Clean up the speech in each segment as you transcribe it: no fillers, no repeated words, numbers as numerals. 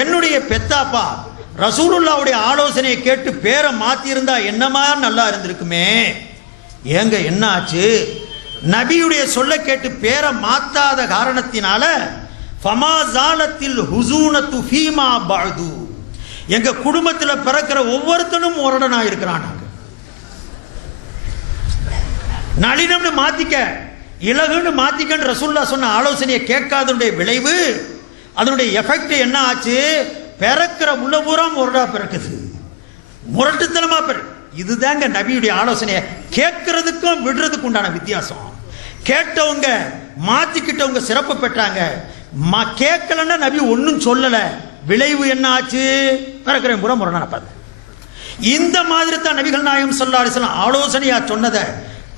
என்னுடைய பெத்தாப்பா ரசூலுல்லாவுடைய ஆலோசனையை கேட்டு பேரை மாத்திருந்தா என்னமா நல்லா இருந்திருக்குமே. ஏங்க என்ன ஆச்சு? நபியுடைய சொல்ல கேட்டு பேரை மாத்தாத காரணத்தினால ஃபமா ஜாலத்தில் ஹுசூனத்து ஃபீமா பஅது, எங்க குடும்பத்தில் பிறக்கிற ஒவ்வொருத்தனும் முரடனா இருக்கிறான். நளினம்னு மாத்திக்க, இலகுன்னு மாத்திக்கன்னு ரசூலுல்லாஹ் சொன்ன ஆலோசனையை கேட்காதனுடைய விளைவு, அதனுடைய எஃபெக்ட் என்ன ஆச்சு? பிறக்கிற உள்ள பூரா முரடா பிறக்குது, முரட்டுத்தனமா பிறகு. இதுதாங்க நபியுடைய ஆலோசனையை கேட்கறதுக்கும் விடுறதுக்கு உண்டான வித்தியாசம். கேட்டவங்க மாத்திக்கிட்டவங்க சிறப்பு பெற்றாங்க, கேட்கலன்னா நபி ஒன்னும் சொல்லல, விளைவு என்ன ஆச்சு? பிறக்கிற பூரா முரணா பார்த்து. இந்த மாதிரி தான் நபிகள் நாயகம் ஸல்லல்லாஹு அலைஹி வஸல்லம் ஆலோசனையா சொன்னதை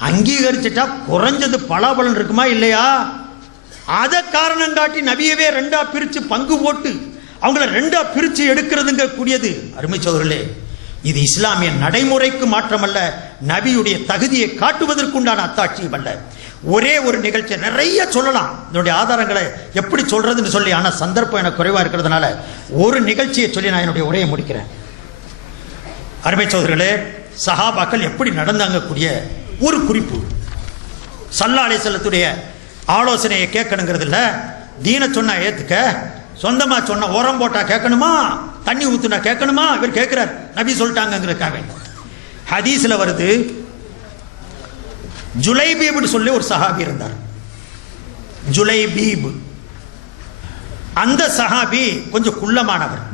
அங்கீகரிச்சுட்டா குறைஞ்சது பலாபலன் இருக்குமா இல்லையா? அதை காரணம் காட்டி நபியவே ரெண்டா பிரிச்சு பங்கு போட்டு அவங்கள ரெண்டா பிரிச்சு எடுக்கிறதுங்க கூடியது. அருமை சகோதரர்களே, இது இஸ்லாமிய நடைமுறைக்கு மாற்றமல்ல, நபியுடைய தகுதியை காட்டுவதற்குண்டான அத்தாட்சியம் அல்ல. ஒரே ஒரு நிகழ்ச்சி, நிறைய சொல்லலாம் இதனுடைய ஆதாரங்களை எப்படி சொல்றதுன்னு சொல்லி, ஆனால் சந்தர்ப்பம் எனக்கு குறைவா இருக்கிறதுனால ஒரு நிகழ்ச்சியை சொல்லி நான் என்னுடைய உரையை முடிக்கிறேன். அருமை சகோதரர்களே, சஹாபாக்கள் எப்படி நடந்தாங்க கூடிய ஒரு குறிப்பு. ஸல்லல்லாஹு அலைஹி வஸல்லத்துடைய ஆலோசனையை கேட்கணுங்கிறது இல்லை, தீன சொன்னா ஏத்துக்க, சொந்தமா சொன்ன உரம் போட்டா கேட்கணுமா, தண்ணி ஊத்துனா கேட்கணுமா? இவர் கேட்கிறார், நபி சொல்லிட்டாங்கிறதுக்காக. ஹதீஸ்ல வருது, ஜுலைபீப் சொல்லி ஒரு சஹாபி இருந்தார். ஜுலைபீப், அந்த சஹாபி கொஞ்சம் குள்ளமானவர்,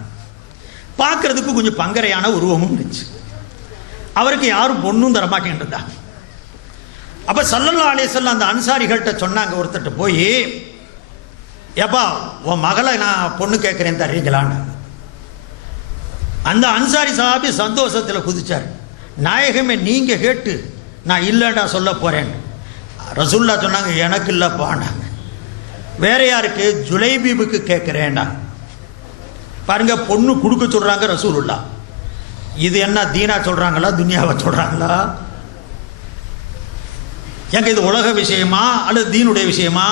பார்க்கறதுக்கு கொஞ்சம் பங்கரையான உருவமும் இருந்துச்சு. அவருக்கு யாரும் பொண்ணும் தரமாட்டேன் இருந்தாங்க. அப்ப ஸல்லல்லாஹு அலைஹி வஸல்லம் அந்த அன்சாரிகள்கிட்ட சொன்னாங்க, ஒருத்தட்ட போய், ஏப்பா உன் மகளை நான் பொண்ணு கேட்கிறேன் தரீங்களான்னு. அந்த அன்சாரி சஹாபி சந்தோஷத்தில் குதிச்சார், நாயகமே நீங்க கேட்டு நான் இல்லைடா சொல்ல போறேன். ரசூலுல்லாஹ் சொன்னாங்க, எனக்கு இல்லைப்பாண்டாங்க. வேற யாருக்கு? ஜுலைபீபுக்கு கேட்கிறேன்டா. பாருங்க, பொண்ணு கொடுக்க சொல்றாங்க ரசூலுல்லாஹ். இது என்ன தீனா சொல்றாங்களா துனியாவை சொல்றாங்களா? எங்க இது உலக விஷயமா அல்லது தீனுடைய விஷயமா?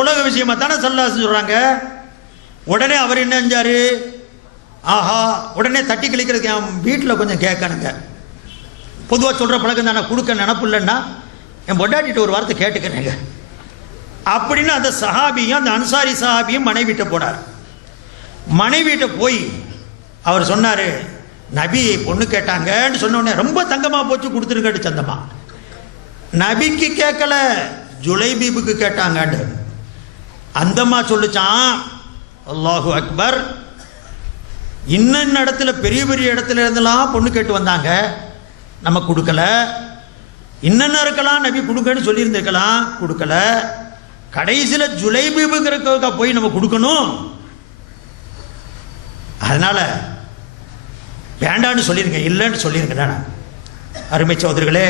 உலக விஷயமா தானே ஸல்லல்லாஹு சொல்றாங்க. உடனே அவர் என்ன செஞ்சாரு? ஆஹா, உடனே தட்டி கழிக்கிறதுக்கு என் வீட்டில் கொஞ்சம் கேட்கணுங்க. பொதுவாக சொல்ற பழக்கம் தானே, கொடுக்க நினப்பு இல்லைன்னா என் பொண்டாட்டிட்டு ஒரு வார்த்தை கேட்டுக்கிறேங்க அப்படின்னு அந்த சஹாபியும் அந்த அன்சாரி சஹாபியும் மனைவிட்ட போனார். மனைவிட்ட போய் அவர் சொன்னாரு, நபி பொண்ணு கேட்டாங்கன்னு சொன்ன உடனே ரொம்ப தங்கமா போச்சு, கொடுத்துருங்கட்டு சந்தமா. நபிக்கு கேட்கல, ஜுலைபீபுக்கு கேட்டாங்கன்னு. அந்தம்மா சொல்லுச்சான், அல்லாஹு அக்பர், இன்னும் இடத்துல பெரிய பெரிய இடத்துல இருந்தெல்லாம் பொண்ணு கேட்டு வந்தாங்க, நம்ம கொடுக்கல. இன்னென்ன இருக்கலாம், நபி கொடுக்கன்னு சொல்லியிருந்திருக்கலாம், கொடுக்கல. கடைசியில் ஜுலைபீபுங்கிறதுக்காக போய் நம்ம கொடுக்கணும். அதனால வேண்டான்னு சொல்லிருங்க, இல்லைன்னு சொல்லிருங்க. அருமை சகோதரர்களே,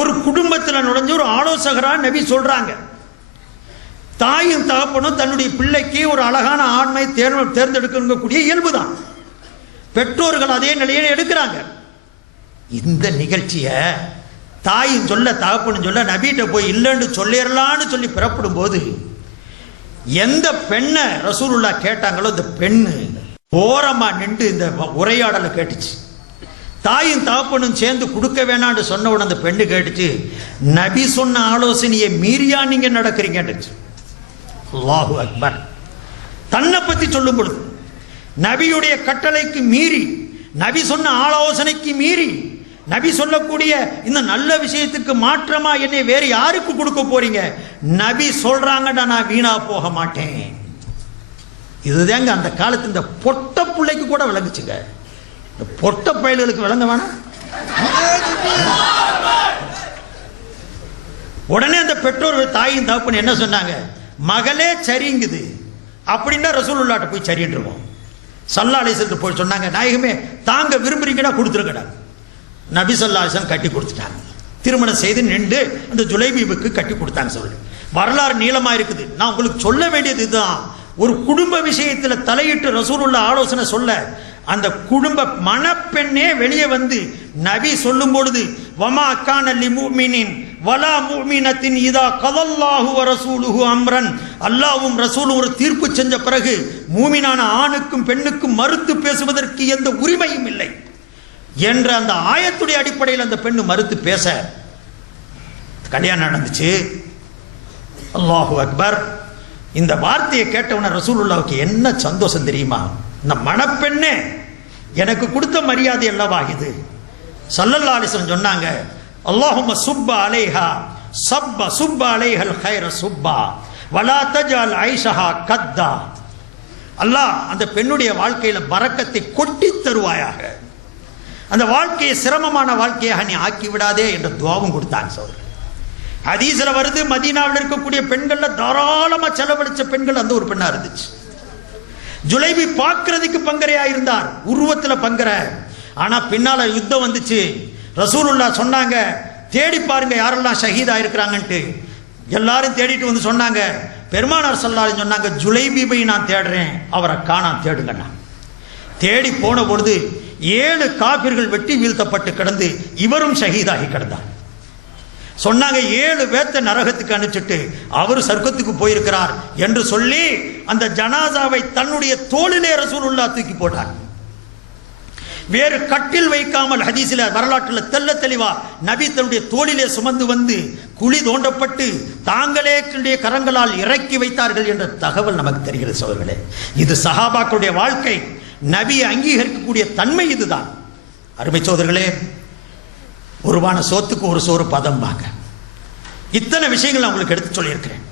ஒரு குடும்பத்தில் நுழைஞ்ச ஒரு ஆலோசகரா நபி சொல்றாங்க, தாயும் தகப்பனும் தன்னுடைய பிள்ளைக்கு ஒரு அழகான ஆண்மை தேர்ந்தெடுக்கக்கூடிய இயல்புதான். பெற்றோர்கள் அதே நிலையை எடுக்கிறாங்க. இந்த நிகழ்ச்சியை தாயும் சொல்ல தகப்பனும் சொல்ல நபிகிட்ட போய் இல்லைன்னு சொல்லிடலான்னு சொல்லி புறப்படும் போது எந்த பெண்ணை ரசூலுல்லாஹ் கேட்டாங்களோ இந்த பெண்ணு ஓரமா நின்று இந்த உரையாடலை கேட்டுச்சு. தாயும் தகப்பனும் சேர்ந்து கொடுக்க வேணான்னு சொன்ன உடனே அந்த பெண்ணு கேட்டுச்சு, நபி சொன்ன ஆலோசனையை மீறியா நீங்க நடக்கிறீங்க. அல்லாஹு அக்பர். தன்னை பத்தி சொல்லும் பொழுது நபியுடைய கட்டளைக்கு மீறி, நபி சொன்ன ஆலோசனைக்கு மீறி, நபி சொல்லக்கூடிய இந்த நல்ல விஷயத்துக்கு மாற்றமா என்னை வேற யாருக்கு கொடுக்க போறீங்க? நபி சொல்றாங்கடா, நான் வீணா போக மாட்டேன். இதுதாங்க அந்த காலத்து இந்த பொட்ட பிள்ளைக்கு கூட விளங்குச்சுங்க. இந்த பொட்ட பயல்களுக்கு விளங்க வேணாம். உடனே அந்த பெற்றோர்கள் தாயும் தகப்பன் என்ன சொன்னாங்க? மகளே சரிங்குது அப்படின்னா ரசூலுல்லாஹ்ட்ட போய் சரின்றுவோம். ஸல்லல்லாஹு அலைஹி வஸல்லம் போய் சொன்னாங்க, நாயகமே தாங்க விரும்புறீங்கன்னா கொடுத்துருக்கடா. நபி ஸல்லல்லாஹு அலைஹி வஸல்லம் கட்டி கொடுத்துட்டாங்க. திருமணம் செய்து நின்று அந்த ஜுலைபீபுக்கு கட்டி கொடுத்தாங்க. சொல்லு, வரலாறு நீளமா இருக்குது. நான் உங்களுக்கு சொல்ல வேண்டியது இதுதான். ஒரு குடும்ப விஷயத்தில் தலையிட்டு ரசூலுல்லாஹ் ஆலோசனை சொல்ல, அந்த குடும்ப மணப்பெண்ணே வெளியே வந்து நபி சொல்லும் பொழுது, வமா கான லிமுமினின் வலா முஃமினத்தின் இதா கதல்லாஹு வ ரசூலுஹு அம்ரன், அல்லாஹ்வும் ரசூலும் ஒரு தீர்ப்பு செஞ்ச பிறகு மூமினான ஆணுக்கும் பெண்ணுக்கும் மறுத்து பேசுவதற்கு எந்த உரிமையும் இல்லை என்ற அந்த ஆயத்துடைய அடிப்படையில் அந்த பெண்ணு மறுத்து பேச கல்யாணம் நடந்துச்சு. அல்லாஹு அக்பர். இந்த வார்த்தையை கேட்டவன ரசூலுல்லாஹ்வுக்கு என்ன சந்தோஷம் தெரியுமா? இந்த மணப்பெண்ணே எனக்கு கொடுத்த மரியாதை அல்லவா இது. ஸல்லல்லாஹு அலைஹி வஸல்லம் சொன்னாங்க, அல்லாஹும்ம சுப்ப அலைஹா சுப்ப அலைஹல் கைர சுப்பா வலா தஜால் ஐஷஹா கத்தா. அல்லாஹ் அந்த பெண்ணுடைய வாழ்க்கையில பரக்கத்தை கொட்டி தருவாயாக, அந்த வாழ்க்கையை சிரமமான வாழ்க்கையாக நீ ஆக்கி விடாதே என்ற துஆவும் கொடுத்தாங்க. சோதரர், ஹதீஸ்ல வருது, மதீனாவில் இருக்கக்கூடிய பெண்கள்ல தாராளமா செலவழிச்ச பெண்கள் அந்த ஒரு பெண்ணா இருந்துச்சு. ஜுலைபி பார்க்கிறதுக்கு பங்கரையா இருந்தார், உருவத்துல பங்கர. ஆனா பின்னால யுத்தம் வந்துச்சு. ரசூலுல்லாஹ் சொன்னாங்க, தேடி பாருங்க யாரெல்லாம் ஷஹீதா இருக்கிறாங்கன்ட்டு. எல்லாரும் தேடிட்டு வந்து சொன்னாங்க, பெருமானார் ஸல்லல்லாஹு அலைஹி சொன்னாங்க, ஜுலைபிபை நான் தேடுறேன், அவரை காணாம தேடுங்கண்ணா. தேடி போன பொழுது 7 காபிர்கள் வெட்டி வீழ்த்தப்பட்டு கிடந்து இவரும் ஷஹீதாகி கிடந்தார். சொன்னாங்க 7 பேர்த்த நரகத்துக்கு அனுப்பிச்சிட்டு அவர் சொர்க்கத்துக்கு போயிருக்கிறார் என்று சொல்லி அந்த ஜனாசாவை தன்னுடைய தோளிலே ரசூலுல்லாஹ் தூக்கி போட்டார். வேறு கட்டில் வைக்காமல் ஹதீஸில் வரலாற்றில் தெல்ல தெளிவா நபி தன்னுடைய தோளிலே சுமந்து வந்து குழி தோண்டப்பட்டு தாங்களே கரங்களால் இறக்கி வைத்தார்கள் என்ற தகவல் நமக்கு தெரிகிறது. சோதர்களே, இது சஹாபாக்களுடைய வாழ்க்கை, நபியை அங்கீகரிக்கக்கூடிய தன்மை இதுதான். அருமை சோதர்களே, ஒருவான சோத்துக்கு ஒரு சோறு பதம் வாங்க. இத்தனை விஷயங்கள் நான் உங்களுக்கு எடுத்து சொல்லியிருக்கிறேன்.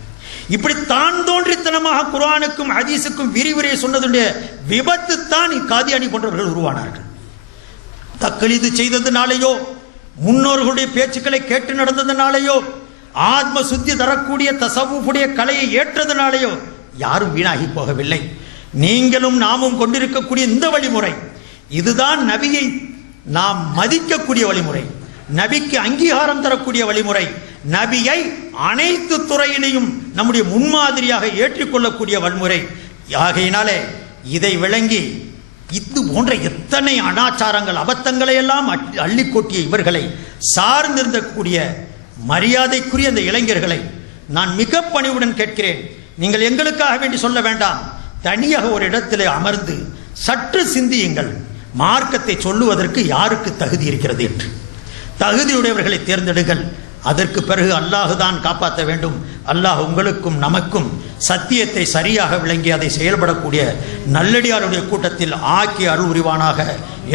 இப்படி தான் தோன்றித்தனமாக குர்ஆனுக்கும் ஹதீஸுக்கும் விரிவுரை சொன்னதுடைய விபத்து தான் காதியானி போன்றவர்கள் உருவானார்கள். தக்லீது செய்ததுனாலேயோ, முன்னோர்களுடைய பேச்சுக்களை கேட்டு நடந்ததுனாலேயோ, ஆத்ம சுத்தி தரக்கூடிய தசவுடைய கலையை ஏற்றதுனாலேயோ யாரும் வீணாகி போகவில்லை. நீங்களும் நாமும் கொண்டிருக்கக்கூடிய இந்த வழிமுறை, இதுதான் நபியை நாம் மதிக்கக்கூடிய வழிமுறை, நபிக்கு அங்கீகாரம் தரக்கூடிய வழிமுறை, நபியை அனைத்து துறையிலையும் நம்முடைய முன்மாதிரியாக ஏற்றுக்கொள்ளக்கூடிய வழிமுறை. ஆகையினாலே இதை விளங்கி இது போன்ற எத்தனை அனாச்சாரங்கள் அபத்தங்களை எல்லாம் அள்ளி கொட்டிய இவர்களை சார்ந்திருந்தக்கூடிய மரியாதைக்குரிய அந்த இளைஞர்களை நான் மிக பணிவுடன் கேட்கிறேன், நீங்கள் எங்களுக்காக வேண்டி சொல்ல வேண்டாம், தனியாக ஒரு இடத்திலே அமர்ந்து சற்று சிந்தியுங்கள். மார்க்கத்தை சொல்லுவதற்கு யாருக்கு தகுதி இருக்கிறது என்று தகுதியுடையவர்களை தேர்ந்தெடுங்கள். அதற்கு பிறகு அல்லாஹ் தான் காப்பாற்ற வேண்டும். அல்லாஹ் உங்களுக்கும் நமக்கும் சத்தியத்தை சரியாக விளங்கி அதை செயல்படக்கூடிய நல்லடியாருடைய கூட்டத்தில் ஆக்கி அருள் புரிவானாக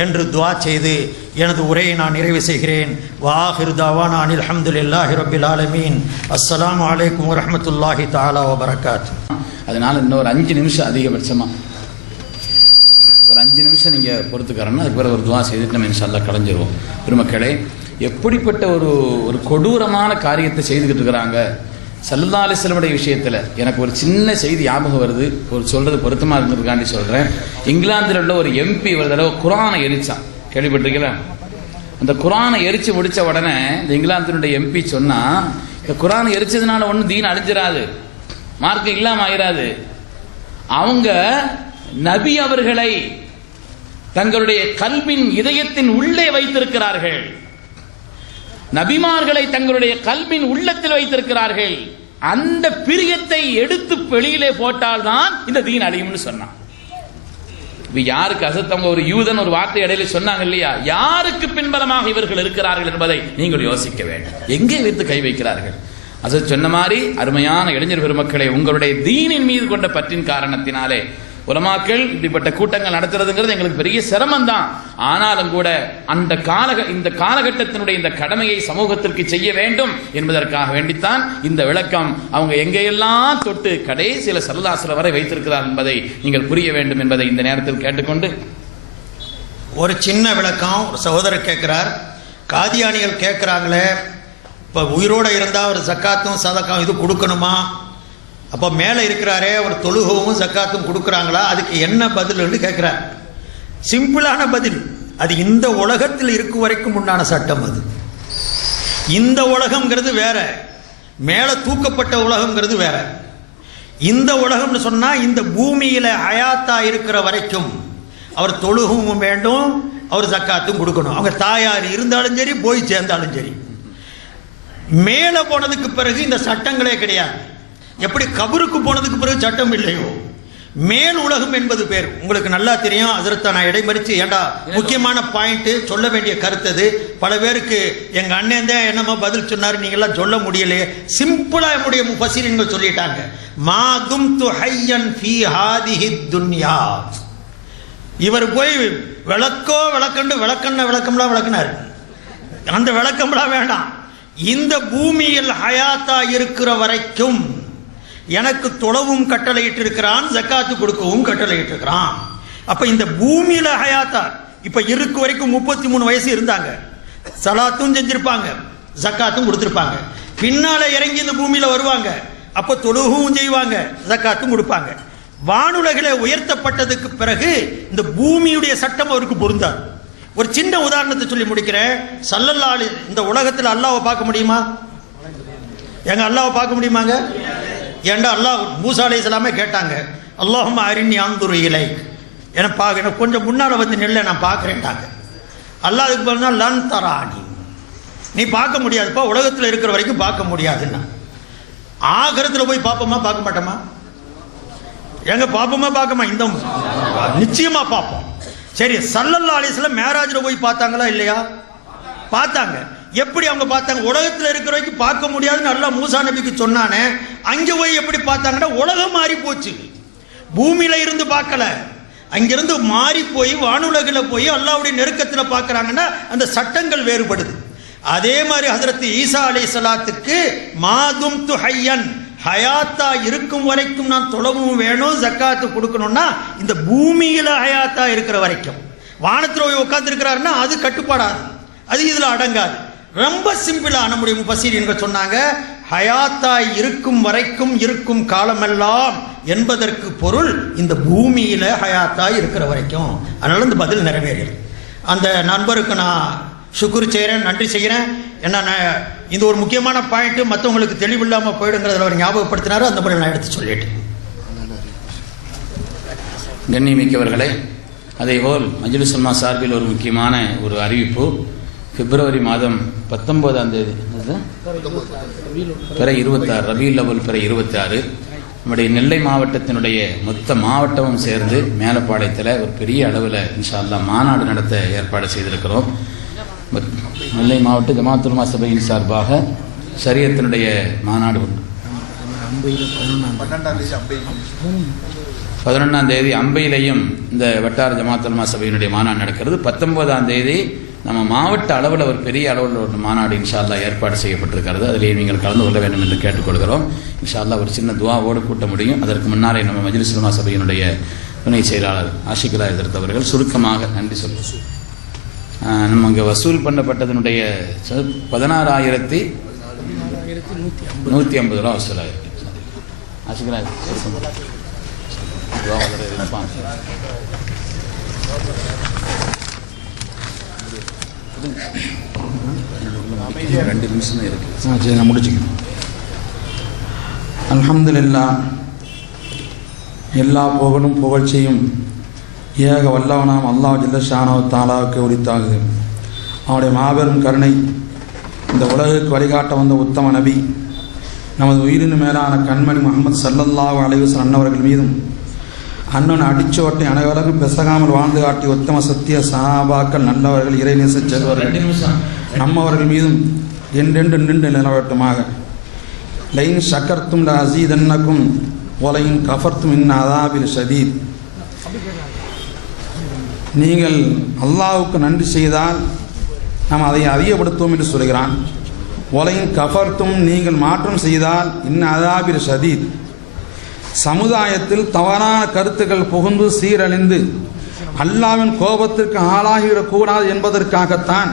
என்று துஆ செய்து எனது உரையை நான் நிறைவு செய்கிறேன். வாஹிர் தவானா அனில் ஹம்துலில்லாஹி ரப்பில் ஆலமீன். அஸ்ஸலாமு அலைக்கும் வரஹ்மத்துல்லாஹி தஆலா வபரகாத்துஹு. அதனால இன்னொரு 5 நிமிஷம் அதிகபட்சமா ஒரு 5 நிமிஷம் நீங்க பொறுத்துக்கிறோம்னா அதுக்கு பிறகு ஒரு துஆ செய்துட்டு நம்ம இன்ஷா அல்லாஹ் கலைஞ்சிருவோம். பெருமக்களே, எப்படிப்பட்ட ஒரு கொடூரமான காரியத்தை செய்துக்கிட்டு இருக்கிறாங்க ஸல்லல்லாஹு அலைஹி வஸல்லம் விஷயத்துல. எனக்கு ஒரு சின்ன செய்தி ஞாபகம் வருது, ஒரு சொல்றது பொருத்தமா இருந்திருக்காண்டி சொல்றேன். இங்கிலாந்துல உள்ள ஒரு எம்பி ஒரு தடவை குர்ஆனை எரிச்சான், கேள்விப்பட்டிருக்கீங்களா? அந்த குர்ஆனை எரிச்சு முடிச்ச உடனே இந்த இங்கிலாந்தினுடைய எம்பி சொன்னா, இந்த குர்ஆனை எரிச்சதுனால ஒன்றும் தீன் அழிஞ்சிராது, மார்க்கம் இல்லாம ஆயிராது. அவங்க நபி அவர்களை தங்களுடைய கல்வின் இதயத்தின் உள்ளே வைத்திருக்கிறார்கள், நபிமார்களை தங்களுடைய கல்வின் உள்ளத்தில் வைத்திருக்கிறார்கள். அந்த பிரியத்தை எடுத்து வெளியிலே போட்டால்தான் இந்த தீன் அழியும்னு சொன்னான். யாருக்கு அசத்தவங்க ஒரு யூதன் ஒரு வார்த்தை இடையில சொன்னாங்க இல்லையா, யாருக்கு பின்பலமாக இவர்கள் இருக்கிறார்கள் என்பதை நீங்கள் யோசிக்க வேண்டும். எங்கே வைத்து கை வைக்கிறார்கள்? அசத் சொன்ன மாதிரி அருமையான இளைஞர் பெருமக்களை, உங்களுடைய தீனின் மீது கொண்ட பற்றின் காரணத்தினாலே உலமாக்கள் இப்படிப்பட்ட கூட்டங்கள் நடத்துறதுங்கிறது எங்களுக்கு பெரிய சிரமம் தான். ஆனாலும் கூட இந்த காலகட்டத்தினுடைய இந்த கடமையை சமூகத்திற்கு செய்ய வேண்டும் என்பதற்காக வேண்டித்தான் இந்த விளக்கம். அவங்க எங்கெல்லாம் தொட்டு கடைசியில ஸல்லல்லாஹு வரை வைத்திருக்கிறார் என்பதை நீங்கள் புரிய வேண்டும் என்பதை இந்த நேரத்தில் கேட்டுக்கொண்டு ஒரு சின்ன விளக்கம். ஒரு சகோதரர் கேட்கிறார், காதியானிகள் கேட்கிறாங்களே, இப்போ உயிரோடு இருந்தால் ஒரு ஜக்காத்தும் சதக்காவும் இது கொடுக்கணுமா? அப்போ மேலே இருக்கிறாரே ஒரு தொழுகவும் ஜக்காத்தும் கொடுக்குறாங்களா? அதுக்கு என்ன பதில்னு கேட்குறார். சிம்பிளான பதில், அது இந்த உலகத்தில் இருக்கும் வரைக்கும் உண்டான சட்டம். அது இந்த உலகம்ங்கிறது வேற, மேலே தூக்கப்பட்ட உலகம்ங்கிறது வேற. இந்த உலகம்னு சொன்னால் இந்த பூமியில் ஹயாத்தா இருக்கிற வரைக்கும் அவர் தொழுகவும் வேண்டும், அவர் ஜக்காத்தும் கொடுக்கணும். அவங்க தாயார் இருந்தாலும் சரி, போய் சேர்ந்தாலும் சரி. மேலே போனதுக்கு பிறகு இந்த சட்டங்களே கிடையாது. எப்படி கபருக்கு போனதுக்கு பிறகு சட்டம் இல்லையோ, மேல் உலகம் என்பது பேர் உங்களுக்கு நல்லா தெரியும். அதற்கு நான் இடைமறிச்சு ஏண்டா முக்கியமான பாயிண்ட் சொல்ல வேண்டிய கருத்து அது. பல பேருக்கு எங்க அண்ணன் தான் என்னமோ பதில் சொன்னாரு, நீங்களாம் சொல்ல முடியலையே. சிம்பிளா என்னுடைய முஃபஸிரீன்கள் சொல்லிட்டாங்க, மா தும்து ஹய்யன் ஃபீ ஹாதிஹி துன்யா. இவர் போய் விளக்கம்லாம் விளக்குனாரு. அந்த விளக்கம்லாம் வேண்டாம். இந்த பூமியில் ஹயாத்தா இருக்கிற வரைக்கும் எனக்கு தொழவும் கட்டளையிட்டு இருக்கிறான், ஜக்காத்து கொடுக்கவும் கட்டளையிட்டு இருக்கிறான். அப்ப இந்த பூமியில ஹயாத்தா இப்ப இருக்கு வரைக்கும் 33 வயசு இருந்தாங்க, சலாத்தும் செஞ்சிருப்பாங்க, ஜக்காத்தும் கொடுத்திருப்பாங்க. பின்னால இறங்கி இந்த பூமியில வருவாங்க, அப்ப தொழுகவும் செய்வாங்க, ஜக்காத்தும் கொடுப்பாங்க. வானுலகில உயர்த்தப்பட்டதுக்கு பிறகு இந்த பூமியுடைய சட்டம் அவருக்கு பொருந்தாது. ஒரு சின்ன உதாரணத்தை சொல்லி முடிக்கிறேன். ஸல்லல்லாஹு அலைஹி இந்த உலகத்தில் அல்லாஹ்வை பார்க்க முடியுமா? எங்க அல்லாஹ்வை பார்க்க முடியுமாங்க? ஏண்டா அல்லாஹ் மூசா அலைஹிஸ்ஸலாமே கேட்டாங்க, அல்லாஹும்ம அரின்னி அன்துரு இலைக், எனக்கு கொஞ்சம் முன்னால வந்து நில்ல, நான் பார்க்குறேன்ட்டாங்க. அல்லாஹ் அதுக்கு பார்த்தா லன் தரானி, நீ பார்க்க முடியாதுப்பா, உலகத்தில் இருக்கிற வரைக்கும் பார்க்க முடியாதுன்னா. ஆகரத்தில் போய் பார்ப்போமா பார்க்க மாட்டோமா? எங்க பார்ப்போமா பார்க்கமா? இந்த நிச்சயமா பார்ப்போம். சரி, ஸல்லல்லாஹு அலைஹி வஸல்லம் மேராஜில் போய் பார்த்தாங்களா இல்லையா? பார்த்தாங்க. எப்படி அவங்க பார்த்தாங்க? உலகத்தில் இருக்கிற வரைக்கும் பார்க்க முடியாதுன்னு அல்லாஹ் மூசா நபிக்கு சொன்னானே, அங்கே போய் எப்படி பார்த்தாங்கன்னா உலகம் மாறி போச்சு. பூமியில இருந்து பார்க்கல, அங்கிருந்து மாறி போய் வானுலகில் போய் அல்லாஹ்வுடைய நெருக்கத்தில் பார்க்கறாங்கன்னா அந்த சட்டங்கள் வேறுபடுது. அதே மாதிரி ஹஜ்ரத் ஈசா அலைஹிஸ்ஸலாத்துக்கு மாதும் து ஹய்யன், ஹயாத்தா இருக்கும் வரைக்கும் நான் தொழவும் வேணும், ஜக்காத்து கொடுக்கணும்னா இந்த பூமியில ஹயாத்தா இருக்கிற வரைக்கும். வானத்தில் போய் உட்கார்ந்து இருக்கிறாருன்னா அது கட்டுப்பாடாது, அது இதுல அடங்காது. ரொம்ப சிம்பிளா நம்முடைய முஃபஸிரீன்கள் சொன்னாங்க, ஹயாத்தாய் இருக்கும் வரைக்கும் இருக்கும் காலமெல்லாம் என்பதற்கு பொருள் இந்த பூமியில ஹயாத்தாய் இருக்கிற வரைக்கும். அதனால இந்த பதில் நிறைவேறியது. அந்த நண்பருக்கு நான் சுக்குர் செய்கிறேன், நன்றி செய்கிறேன். என்ன இந்த ஒரு முக்கியமான பாயிண்ட் மற்றவங்களுக்கு தெளிவில்லாமல் போயிடுங்கிறத அவர் ஞாபகப்படுத்தினாரு, அந்த முறை நான் எடுத்து சொல்லிட்டேன். கண்ணியமிக்கவர்களே, அதேபோல் மஜ்லிஸ் உலமா சார்பில் ஒரு முக்கியமான ஒரு அறிவிப்பு. பிப்ரவரி மாதம் 19ஆம் தேதி பிற 26 ரபீல் அவ்வல் பிற 26 நம்முடைய நெல்லை மாவட்டத்தினுடைய மொத்த மாவட்டமும் சேர்ந்து மேலப்பாளையத்தில் ஒரு பெரிய அளவில் இன்ஷா அல்லாஹ் மாநாடு நடத்த ஏற்பாடு செய்திருக்கிறோம். நெல்லை மாவட்ட ஜமாஅத்துல் உலமா சபையின் சார்பாக ஷரியத்தினுடைய மாநாடு உண்டு. 11ஆம் தேதி அம்பையிலையும் இந்த வட்டார ஜமாஅத்துல் உலமா சபையினுடைய மாநாடு நடக்கிறது. 19ஆம் தேதி நம்ம மாவட்ட அளவில் ஒரு பெரிய அளவில் ஒரு மாநாடு இன்ஷா அல்லாஹ் ஏற்பாடு செய்யப்பட்டிருக்கிறது. அதிலே நீங்கள் கலந்து கொள்ள வேண்டும் என்று கேட்டுக்கொள்கிறோம். இன்ஷா அல்லாஹ் ஒரு சின்ன துவாவோடு கூட்ட முடியும். அதற்கு முன்னாலே நம்ம மஜ்லிஸ் உலமா சபையினுடைய துணை செயலாளர் ஆஷிகுல்லா ஹஜ்ரத் அவர்கள் சுருக்கமாக நன்றி சொல்லுவோம். நம்ம இங்கே வசூல் பண்ணப்பட்டதனுடைய 16,150 ரூபா வசூலாயிருக்கு. ஆஷிகுல்லா ரெண்டு நிமிஷம் இருக்கு. சரி, நான் முடிச்சுக்கிறேன். அல்ஹம்துலில்லாஹ், எல்லா புகழும் புகழ்ச்சியும் ஏக வல்லவனாம் அல்லாஹ் ஜல்ல ஷானஹு தஆலாவுக்கு உரித்தாகுது. அவனுடைய மாபெரும் கருணை இந்த உலகுக்கு வழிகாட்ட வந்த உத்தம நபி நமது உயிரின் மேலான கண்மணி முஹம்மது ஸல்லல்லாஹு அலைஹி வஸல்லம் அன்னவர்கள் மீதும் அண்ணன் அடிச்சோட்டை அனைவருக்கும் பெசகாமல் வாழ்ந்து காட்டி உத்தம சத்திய சஹாபாக்கள் நல்லவர்கள் இறைநேச செல்வர்கள் நம்மவர்கள் மீதும் என்றென்று நின்று நிலவட்டுமாக. லைன் ஷக்கர்த்தும் ல அஸீதன்னக்கும் வலைன் கஃபர்த்தும் இன் அஸாபில் ஷதீத். நீங்கள் அல்லாஹ்வுக்கு நன்றி செய்தால் நாம் அதை அதிகப்படுத்துவோம் என்று சொல்கிறான். வலைன் கஃபர்த்தும், நீங்கள் மாற்றம் செய்தால் இன் அஸாபில் ஷதீத். சமுதாயத்தில் தவறான கருத்துக்கள் புகுந்து சீரழிந்து அல்லாஹ்வின் கோபத்திற்கு ஆளாகிவிடக்கூடாது என்பதற்காகத்தான்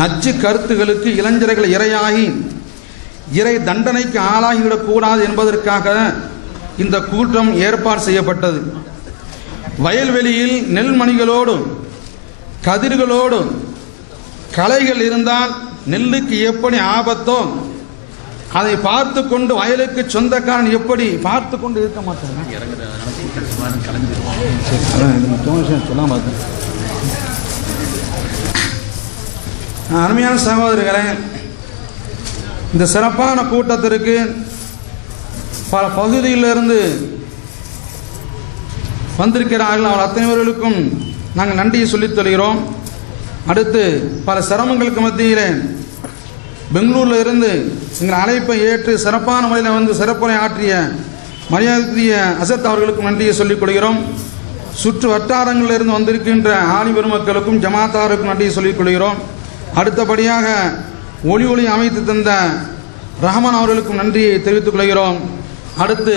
நச்சு கருத்துகளுக்கு இளைஞர்கள் இரையாகி இறை தண்டனைக்கு ஆளாகிவிடக்கூடாது என்பதற்காக இந்த கூட்டம் ஏற்பாடு செய்யப்பட்டது. வயல்வெளியில் நெல்மணிகளோடு கதிர்களோடு களைகள் இருந்தால் நெல்லுக்கு எப்படி ஆபத்தோ அதை பார்த்து கொண்டு வயலுக்கு சொந்தக்காரன் எப்படி பார்த்து கொண்டு இருக்க மாட்டான். அருமையான சகோதரர்களே, இந்த சிறப்பான கூட்டத்திற்கு பல பகுதியிலிருந்து வந்திருக்கிறார்கள். அவர் அத்தனைவர்களுக்கும் நாங்கள் நன்றியை சொல்லித் தருகிறோம். அடுத்து பல சிரமங்களுக்கு மத்தியிலே பெங்களூரில் இருந்து எங்கள் அழைப்பை ஏற்று சிறப்பான முறையில் வந்து சிறப்புரை ஆற்றிய மரியாதைக்குரிய அசத் அவர்களுக்கும் நன்றியை சொல்லிக் கொள்கிறோம். சுற்று வட்டாரங்களில் இருந்து வந்திருக்கின்ற ஆலி பெருமக்களுக்கும் ஜமாத்தாருக்கும் நன்றியை சொல்லிக் கொள்கிறோம். அடுத்தபடியாக ஒளி அமைத்து தந்த ரஹ்மான் அவர்களுக்கும் நன்றியை தெரிவித்துக் கொள்கிறோம். அடுத்து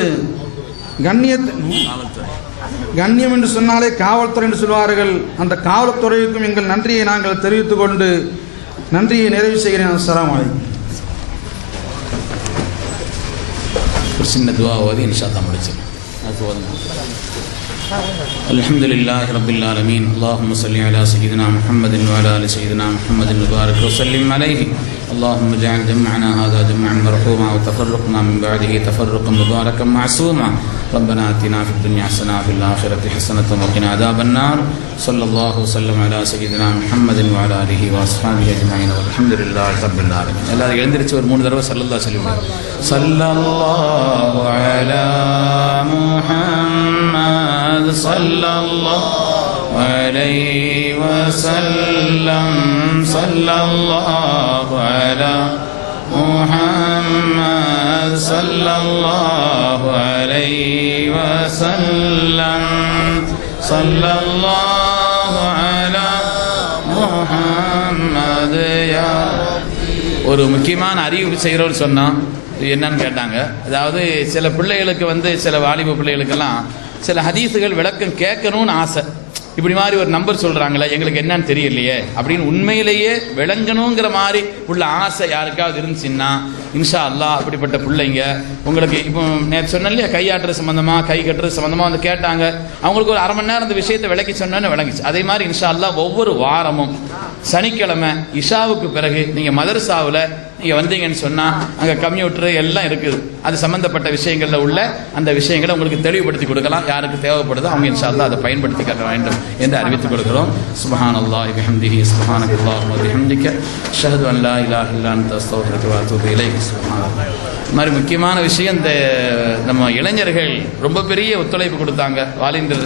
கண்ணியம் என்று சொன்னாலே காவல்துறை என்று சொல்வார்கள். அந்த காவல்துறைக்கும் எங்கள் நன்றியை நாங்கள் தெரிவித்துக் கொண்டு நன்றியை நிறைவு செய்கிறேன். அஸ்ஸலாமு அலைக்கும். ஒரு சின்ன துவா ஓதி இன்ஷா அல்லாஹ் முடிச்சிடலாம். الحمد لله رب العالمين اللهم صل على سيدنا محمد وعلى ال سيدنا محمد وبارك وسلم عليه اللهم اجعل جمعنا هذا جمعا مرحوما وتفرقنا من بعده تفرقا مباركا معصوما ربنا آتنا في الدنيا حسنة وفي الآخرة حسنة وقنا عذاب النار صلى الله وسلم على سيدنا محمد وعلى آله وأصحابه أجمعين والحمد لله رب العالمين. எல்லாரும் எழுந்திருச்சு ஒரு 3 தடவை ஸல்லல்லாஹு அலைஹி வஸல்லம் ஸல்லல்லாஹு அலா முஹம்மத் ஸல்லல்லாஹு அலைஹி வஸல்லம் ஸல்லல்லாஹு அலா முஹம்மத் ஸல்லல்லாஹு அலைஹி வஸல்லம் ஸல்லல்லாஹு அலா முஹம்மத் யா. ஒரு முக்கியமான அறிவிப்பு செய்கிறோன்னு சொன்னோம். என்னன்னு கேட்டாங்க. அதாவது சில பிள்ளைகளுக்கு சில வாலிப பிள்ளைகளுக்கெல்லாம் சில ஹதீஸுகள் விளக்கம் கேட்கணும்னு ஆசை. இப்படி மாதிரி ஒரு நம்பர் சொல்றாங்களே எங்களுக்கு என்னன்னு தெரியலையே அப்படின்னு உண்மையிலேயே விளங்கணுங்கிற மாதிரி உள்ள ஆசை யாருக்காவது இருந்துச்சுன்னா இன்ஷா அல்லாஹ் அப்படிப்பட்ட பிள்ளைங்க உங்களுக்கு இப்போ நேற்று சொன்னேன் இல்லையா, கையாட்டுறது சம்பந்தமா கை கட்டுறது சம்பந்தமா கேட்டாங்க. அவங்களுக்கு ஒரு 1/2 மணி நேரம் அந்த விஷயத்தை விளக்கி சொன்னேன்னு விளங்கிச்சு. அதே மாதிரி இன்ஷா அல்லாஹ் ஒவ்வொரு வாரமும் சனிக்கிழமை இஷாவுக்கு பிறகு நீங்க மதரசாவில் நீங்க வந்தீங்கன்னு சொன்னா அங்க கம்ப்யூட்டர் எல்லாம் இருக்குது. அது சம்பந்தப்பட்ட விஷயங்கள்ல உள்ள அந்த விஷயங்களை உங்களுக்கு தெளிவுபடுத்தி கொடுக்கலாம். யாருக்கு தேவைப்படுதோ அவங்க இன்ஷா அல்லாஹ் அதை பயன்படுத்தி கொள்ள வேண்டும் என்று அறிவித்துக் கொடுக்கிறோம். சுப்ஹானல்லாஹி பிஹம்திஹி சுப்ஹானக்கல்லாஹு வ பிஹம்திக அஷ்ஹது அன் லா இலாஹ இல்லா அன்த அஸ்தக்ஃபிருக வ அத்தூபு இலைக். சுப்ஹானல்லாஹ். இந்த மாதிரி முக்கியமான விஷயம், இந்த நம்ம இளைஞர்கள் ரொம்ப பெரிய ஒத்துழைப்பு கொடுத்தாங்க. வாலிந்தர்